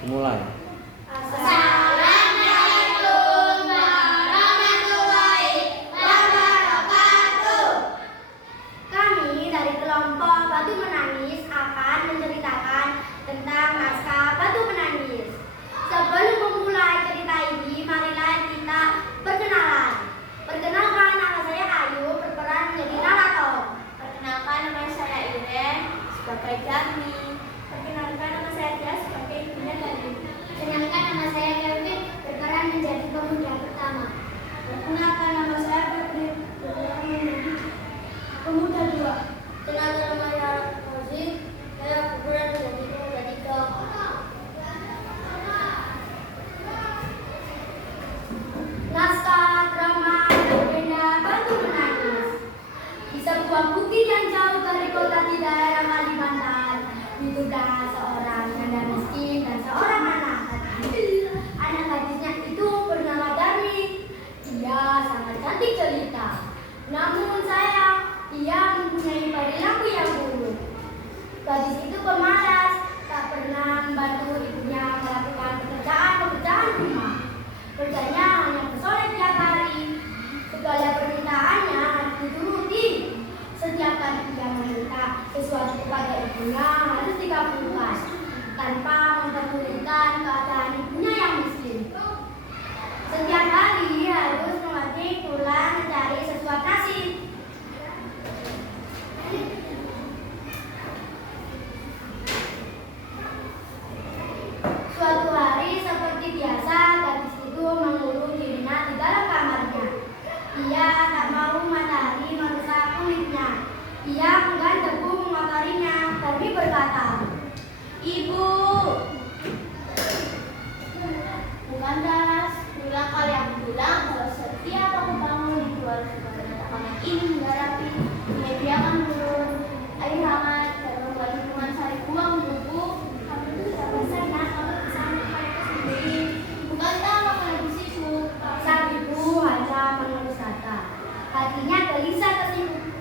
Mulai. Assalamualaikum warahmatullahi wabarakatuh. Kami dari kelompok Batu Menangis akan menceritakan tentang naskah Batu Menangis. Sebelum memulai cerita ini, marilah kita perkenalan. Perkenalkan, nama saya Ayu, berperan menjadi narator. Perkenalkan, nama saya Iren sebagai Jami. Perkenalkan, nama saya Dia sebagai ibunya Dani. Perkenalkan, nama saya Kevin, berperan menjadi pemuda pertama. Perkenalkan, nama saya Febri, berperan menjadi pemuda dua. Perkenalkan, nama saya Rozi, saya berperan menjadi pemuda tiga. Naskah drama legenda Batu Menangis. Di sebuah bukit yang jauh dari kota di daerah Kalimantan, hiduplah seorang janda miskin dan seorang anak. Anak gadisnya itu bernama Darmi. Dia sangat cantik jelita. Namun sayang, ia mempunyai perilaku yang buruk. Gadis itu pemalas, tak pernah membantu ibunya melakukan pekerjaan rumah. Kerjanya hanya bersolek tiap hari. Segala permintaannya harus dituruti. Setiap kali ia meminta sesuatu kepada ibunya harus dikabulkan tanpa memperdulikan keadaan ibunya yang miskin. Setiap hari harus memetik pulang mencari sesuap nasi. Suatu hari seperti biasa, gadis itu mengurung dirinya di dalam kamarnya. Ia tak mau matahari merusak kulitnya. Ia enggan debu mengotorinya. Darmi berkata, Ibu, bukankah berulang kali aku bilang kalau setiap aku bangun di luar kamar ini hingga rapi, menyediakan turun air hangat dan membuat minuman sari buang buku. kamu itu tidak bosan nak, kamu bisa melakukannya sendiri. Bukankah kamu lebih sibuk? Sang ibu hanya mengelus kata. Hatinya gelisah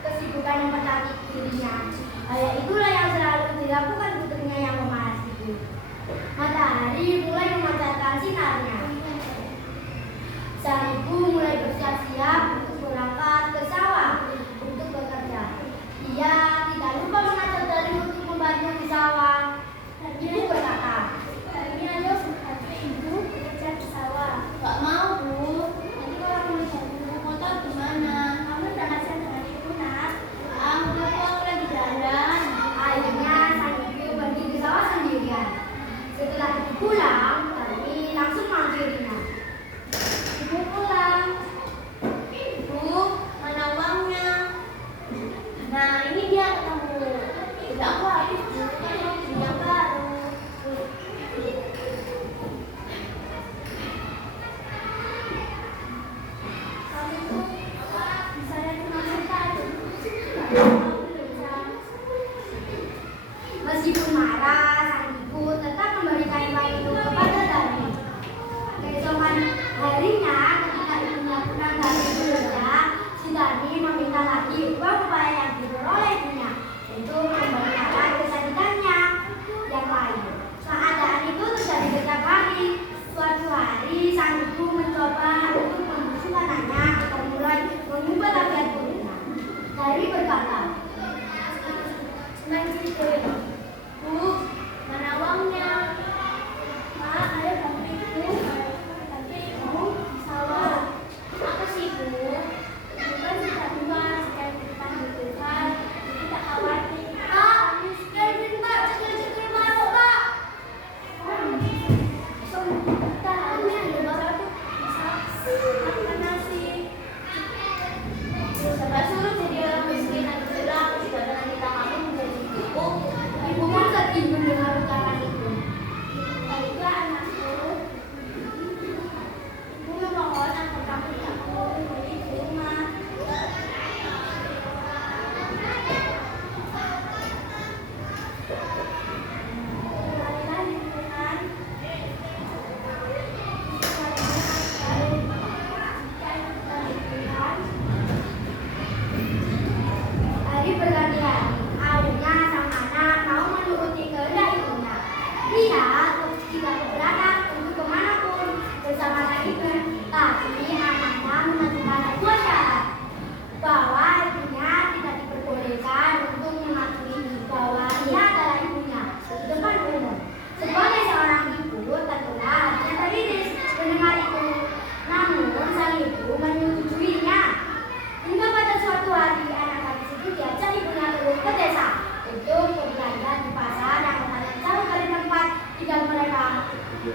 kesibukan yang mencaci dirinya. Hal itulah yang selalu dilakukan putrinya yang pemalas itu. Matahari mulai memancarkan sinarnya. Sang ibu mulai bersiap-siap untuk berangkat ke sawah untuk bekerja. Ia tidak lupa mengajak Darmi untuk membantu di sawah. Ibu berkata, Darmi, ayo bantu ibu bekerja di sawah. Gak mau, Bu. Nanti kalau aku melihat buku kotor gimana? Kamu udah kasihan dengan ibu, nak. Aku lagi jalan. akhirnya sang ibu pergi di sawah sendirian. Setelah ibu pulang, Darmi langsung menghampirinya. Ibu pulang. Bu, mana uangnya? Nah, ini dia ketemu. Tidak aku habis, Bu. Kan mau beli yang baru. Kamu tuh bisa lihat kemana Meskipun marah, sang ibu tetap memberikan uang itu kepada Darmi. Keesokan harinya, ketika ibunya pulang dari bekerja, si Darmi meminta lagi uang upaya yang diperoleh ibunya untuk memberikan kesakitannya yang lain. Keadaan itu terjadi setiap hari. Suatu hari, sang ibu mencoba untuk membusuk anaknya agar mulai mengubah tabiat buruknya. Darmi berkata, senang sedikit. Bu, mana uangnya? Mak, ayo bantu ibu. Bantu ibu di sawah. Apa sih, Bu? Ibu kan sudah tua, sekarang di depan dibutuhkan. Ibu tak khawatir. Pak, Kevin Pak, cekil-cekil masuk Pak. Makan nasi. Siapa suruh jadi orang miskin? Nanti sudah aku sudah pernah minta kamu menjadi ibu.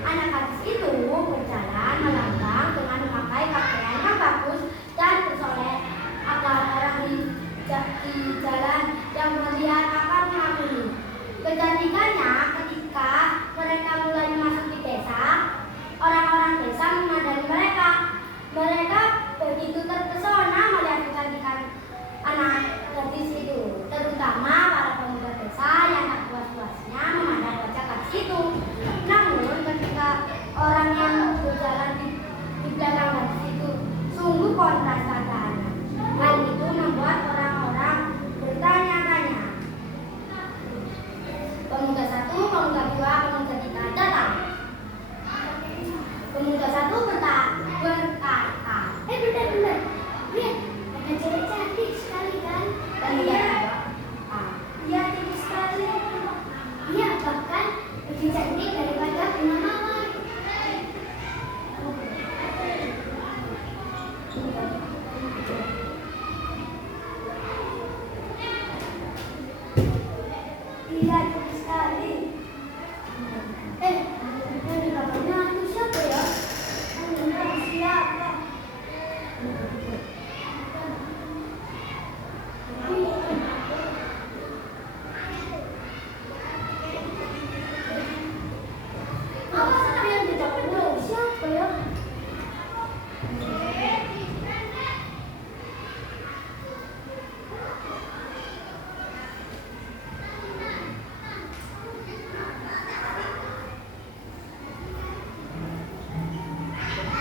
Anak gadis itu berjalan melambang dengan memakai pakaian yang bagus dan bersolek agar orang di jalan yang melihat akan mengagumi. Kecantikannya ketika mereka mulai memasuki desa, orang-orang desa menyadari mereka. Mereka begitu terpesona melihat kecantikan anak gadis itu, terutama para pemuda desa yang tak puas-puasnya memandang wajah gadis itu. Namun ketika orang yang berjalan di belakang gadis itu sungguh kontras keadaannya. Hal itu membuat orang-orang bertanya-tanya. Pemuda satu, pemuda dua, pemuda tiga datang. Pemuda satu berkata, Benar-benar. Lihat, ada cewek cantik sekali kan? pemuda kedua, Iya, cantik sekali. Iya, bahkan lebih cantik daripada bunga mawar. Iya, cantik sekali. Yang di kamarnya itu siapa ya? Siapa? Apa yang di kamarnya? Siapa ya?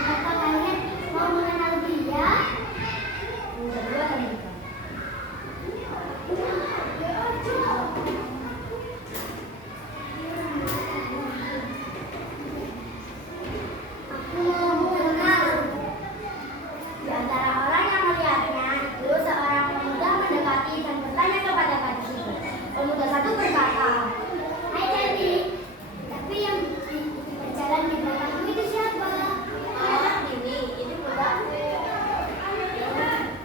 Apa kalian mau mengenal dia? pemuda dua dan tiga. Aku mau mengenal. Di antara orang yang melihatnya itu seorang pemuda mendekati dan bertanya kepada gadis itu. Pemuda satu berkata, Hai cantik. Tapi yang berjalan di belakangmu itu siapa? Ini budaku.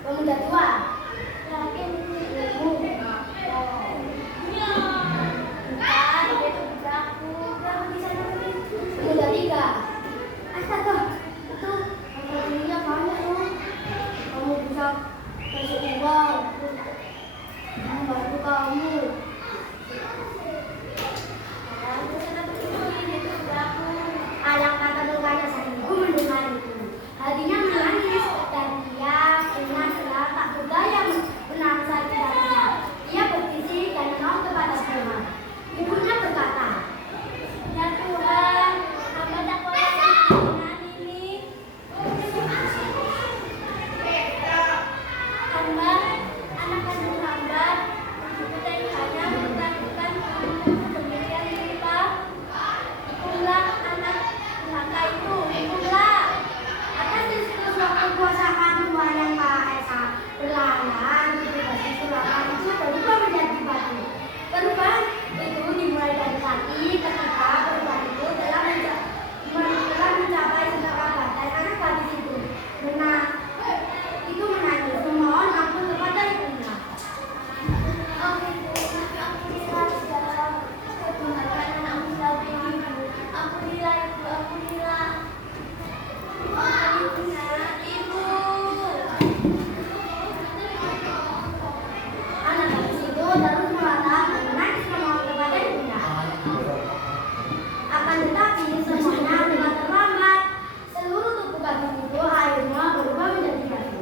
pemuda dua, Yakin ibumu? Bukan, dia tuh budaku. Kamu bisa nemenin? pemuda tiga. Astaga, Itu dirinya kamu tuh. Kamu bisa kasih uang, membantu kamu. Aku senang begini, dia tuh budaku. Anak kata dukanya seminggu mendengar itu. Hatinya menangis dan dia dengan segala tak berdaya menangsa tidaknya. Dia berbisik dan memohon kepada Tuhan. Ibunya berkata, ya Tuhan, hamba tak boleh dengan ini. Hamba, anak kandung hamba, dan hanya melakukan demikian rupa. Itulah anak durhaka itu, itulah. atas diskursus kekuasaan Tuhan yang Maha Esa perlahan situasi surakan itu berubah menjadi batu. Perubahan itu dimulai dari kaki ketika perubahan itu telah mencapai seberapa batas anak gadis itu. Itu menangis memohon ampun kepada ibunya. Oh ibu, ampunilah segala keburukan anakmu selama ini. Ampunilah ibu, ampunilah. Oh ibu. Anak gadis itu terus meratap dan menangis memohon kepada ibunya. Akan tetapi semuanya dengan terlambat. Seluruh tubuh gadis itu akhirnya berubah menjadi batu.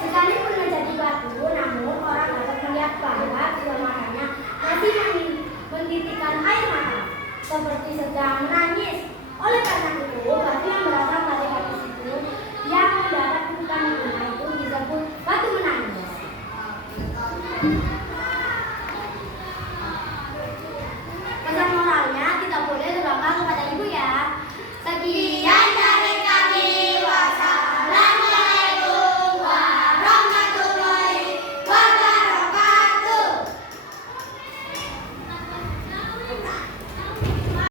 Sekalipun menjadi batu, namun orang dapat melihat bahwa kedua matanya masih menitikkan air mata, seperti sedang menangis. Oleh karena itu,